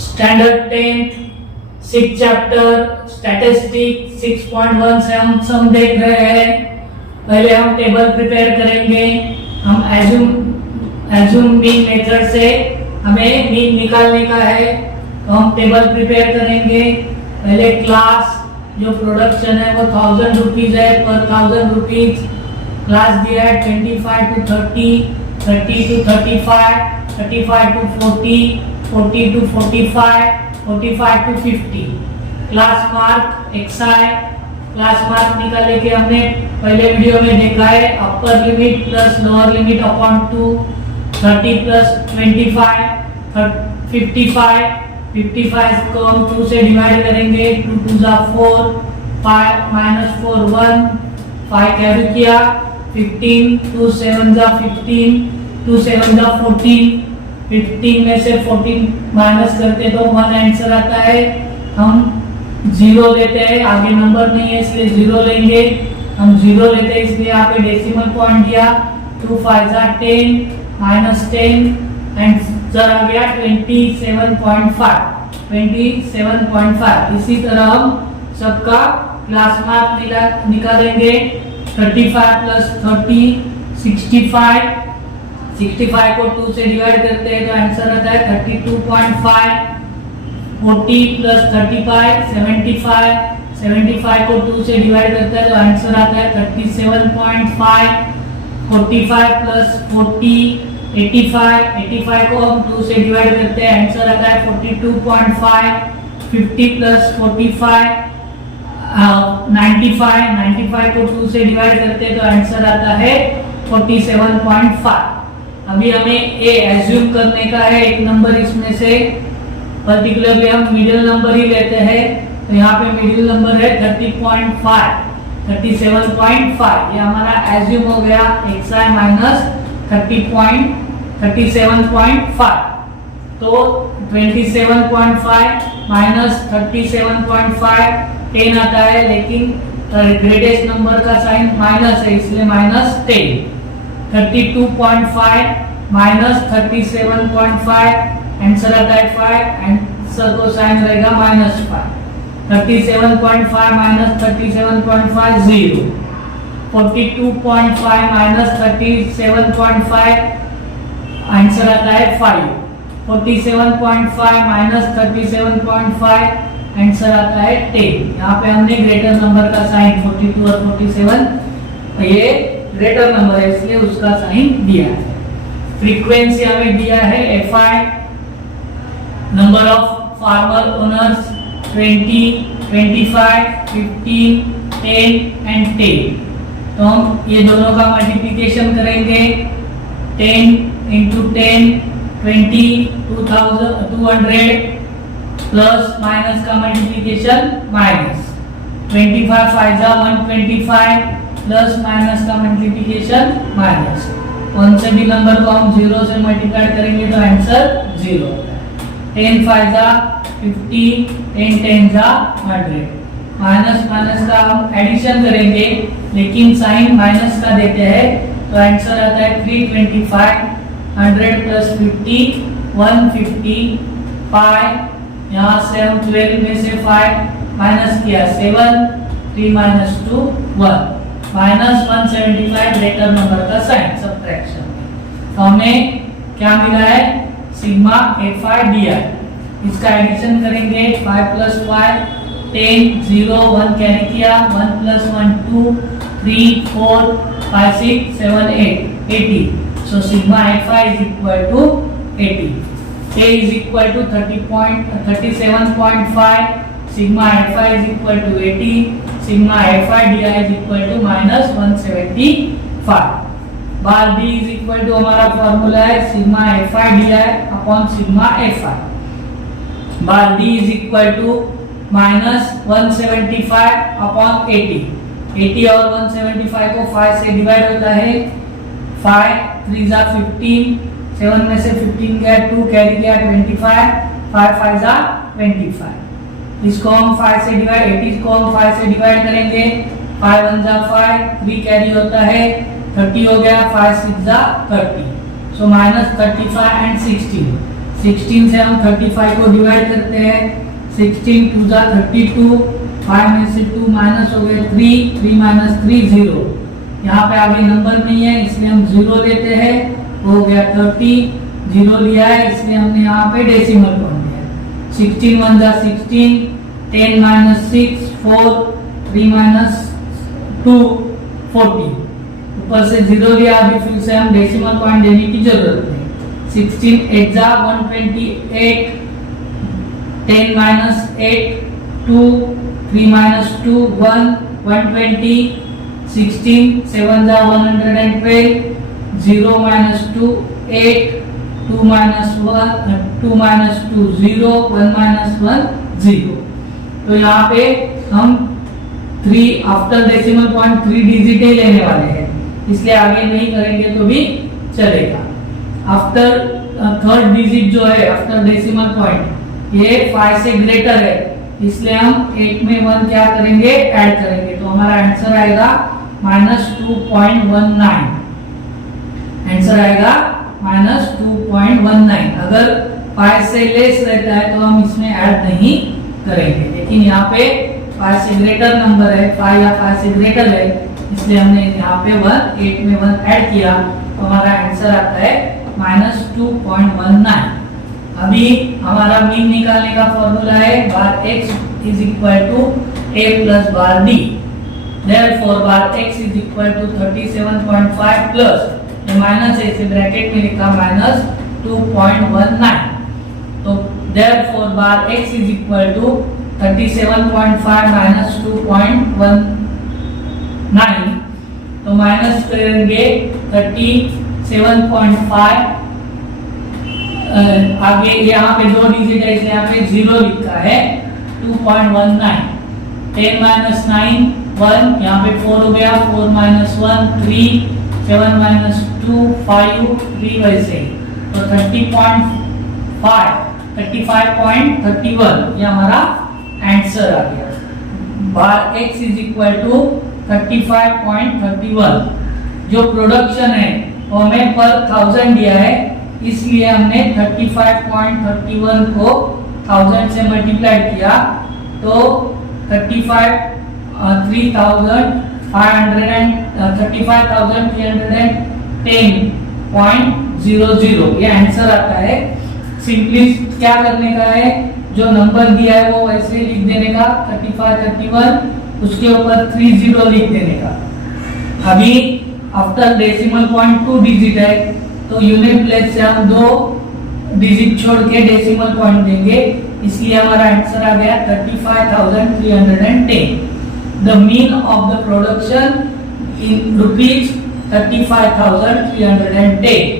Standard 10th 6 chapter statistic 6.1 से हम सम देख रहे हैं। पहले हम टेबल प्रिपेयर करेंगे। हम एज्यूम मीन मेथड से हमें मीन निकालने का है, तो हम टेबल प्रिपेयर करेंगे। पहले क्लास जो प्रोडक्शन है वो 1000 रुपीज है, पर 1000 रुपीज क्लास दिया है 25 to 30, 30 to 35, 35 to 40, 40 to 45, 45 to 50। Class mark xi, class mark निकालने के हमने पहले वीडियो में देखा है। Upper limit plus lower limit upon 2, 30 plus 25, 55, 55 को हम 2 से डिवाइड करेंगे। 2 2 जा 4, 5 माइनस 4 1, 5 कैरी किया 15, 2 7 जा 15, 2 7 जा 14, 15 में से 14 माइनस करते तो 1 आंसर आता है। हम 0 लेते हैं, आगे नंबर नहीं है इसलिए 0 लेंगे। हम 0 लेते हैं इसलिए यहाँ पे डेसिमल पॉइंट दिया। 2 5 जा 10 माइनस 10 आंसर आ गया 27.5, 27.5। इसी तरह हम सबका क्लास मार्क निकालेंगे। 35 प्लस 30 65, 65 को 2 से डिवाइड करते हैं तो आंसर आता है 32.5। 40 प्लस 35 75, 75 को 2 से डिवाइड करते हैं तो आंसर आता है 37.5। 45 प्लस 40 85, 85 को हम 2 से डिवाइड करते हैं आंसर आता है 42.5। 50 प्लस 45 95, 95 को 2 से डिवाइड करते हैं तो आंसर आता है 47.5। अभी हमें ए एज्यूम करने का है एक नंबर, इसमें से पर्टिकुलरली हम मिडिल नंबर ही लेते हैं। तो यहाँ पे मिडिल नंबर है 30.5, 37.5। ये हमारा एज्यूम हो गया xi माइनस 37.5। तो 27.5 माइनस 37.5 10 आता है, लेकिन ग्रेटेस्ट नंबर का साइन माइनस है इसलिए माइनस 10। 32.5 माइनस 37.5 आंसर आता है 5, आंसर को साइन रहेगा माइनस 5। 37.5 माइनस 37.5 0। 42.5 माइनस 37.5 आंसर आता है 5। 47.5 माइनस 37.5 आंसर आता है 10। यहाँ पे हमने ग्रेटर नंबर का साइन 42 और 47 ये ग्रेटर नंबर है इसलिए उसका साइन दिया है। फ्रीक्वेंसी हमें दिया है fi, number of farmer owners 20, 25, 15, 10 and 10। तो हम ये दोनों का मल्टीप्लिकेशन करेंगे। 10 इंटू 10 20, 200 प्लस माइनस का मल्टीप्लिकेशन माइनस 25 5 जा 125 प्लस माइनस का मल्टीप्लिकेशन माइनस। कौन से भी नंबर को हम 0 से मल्टीप्लाई करेंगे तो आंसर 0 होता है। 10 5 जा 50, 10 10 जा 100। माइनस माइनस का हम एडिशन करेंगे लेकिन साइन माइनस का देते हैं तो आंसर आता है 325। 100 प्लस 50 150। 5 यहाँ से हम 12 में से 5 माइनस किया 7, 3 माइनस 2 1, माइनस 175 ग्रेटर नंबर का साइन सब्ट्रैक्शन में। तो हमें क्या मिला है सिग्मा fi दिया है। इसका एडिशन करेंगे 5 प्लस 5 10 0 1 कैरी किया 1 plus 1 2 3 4 5 6 7 8 80। So sigma fi is equal to 80. K is equal to 37.5. Sigma fi is equal to 80. Sigma fi di is equal to minus 175. Bar d is equal to हमारा formula है sigma fi di upon sigma fi। Bar d is equal to minus 175 upon 80। 80 और 175 को 5 से divide होता है। 5 3 जा 15, 7 में से 15 गया 2 कैरी किया 25, 5 5 जा 25। इसको हम 5 से डिवाइड 80 को हम 5 से डिवाइड करेंगे। 5 1 जा 5, 3 कैरी होता है 30 हो गया, 5 6 जा 30। So minus 35 and 16। 16 से हम 35 को डिवाइड करते हैं, 16 2 जा 32, 5 में से 2 माइनस हो गए 3, 3 माइनस 3 0। यहाँ पे आगे नंबर नहीं है इसलिए हम 0 लेते हैं, हो गया 30, 0 लिया है इसलिए हमने यहाँ पे डेसिमल पॉइंट लिया। 16 1 जा 16, 10 माइनस 6 4, 3 माइनस 2 40। ऊपर से 0 लिया, अभी फिर से हम डेसिमल पॉइंट देने की जरूरत नहीं। 16 8 जा 128, 10 माइनस 8 2, 3 माइनस 2 1, 120, 16 7 जा 112, 0 माइनस 2 8, 2 माइनस 1 2 माइनस 2 0, 1 माइनस 1 0। तो यहाँ पे हम 3 आफ्टर डेसिमल पॉइंट 3 डिजिट ही लेने वाले हैं, इसलिए आगे नहीं करेंगे तो भी चलेगा। आफ्टर थर्ड डिजिट जो है आफ्टर डेसिमल पॉइंट ये 5 से ग्रेटर है, इसलिए हम 8 में 1 क्या करेंगे, ऐड करेंगे। तो हमारा आंसर आएगा -2.19। आंसर आएगा -2.19। अगर 5 से लेस रहता है तो हम इसमें ऐड नहीं करेंगे, लेकिन यहाँ पे 5 से ग्रेटर नंबर है, 5 या 5 से ग्रेटर है, इसलिए हमने यहाँ पे 1 8 में 1 ऐड किया तो हमारा आंसर आता है -2.19। अभी हमारा मीन निकालने का फॉर्मूला है bar x is equal to a plus bar d। Therefore bar x is equal to 37.5 plus ये माइनस है इसे ब्रैकेट में लिखा -2.19। तो therefore bar x is equal to 37.5 minus 2.19। तो माइनस करेंगे 37.5, आगे यहाँ पे 2 डिजिट है इसलिए यहाँ पे 0 लिखा है, 2.19। 10 माइनस 9 1, यहाँ पे 4 हो गया, 4 माइनस 1 3, 7 माइनस 2 5, 3 वैसे ही। तो 35.31 ये हमारा आंसर आ गया। बार x इज इक्वल टू 35.31। जो प्रोडक्शन है वो हमें पर 1000 दिया है, इसलिए हमने 35.31 को 1000 से मल्टीप्लाई किया तो 35,310.00 ये आंसर आता है। सिंपली क्या करने का है, जो नंबर दिया है वो वैसे लिख देने का 3531, उसके ऊपर 30 लिख देने का। अभी आफ्टर डेसिमल पॉइंट 2 डिजिट है तो यूनिट प्लेस से हम 2 डिजिट छोड़ के डेसिमल पॉइंट देंगे, इसलिए हमारा आंसर आ गया 35,310। The mean of the production in rupees 35,310।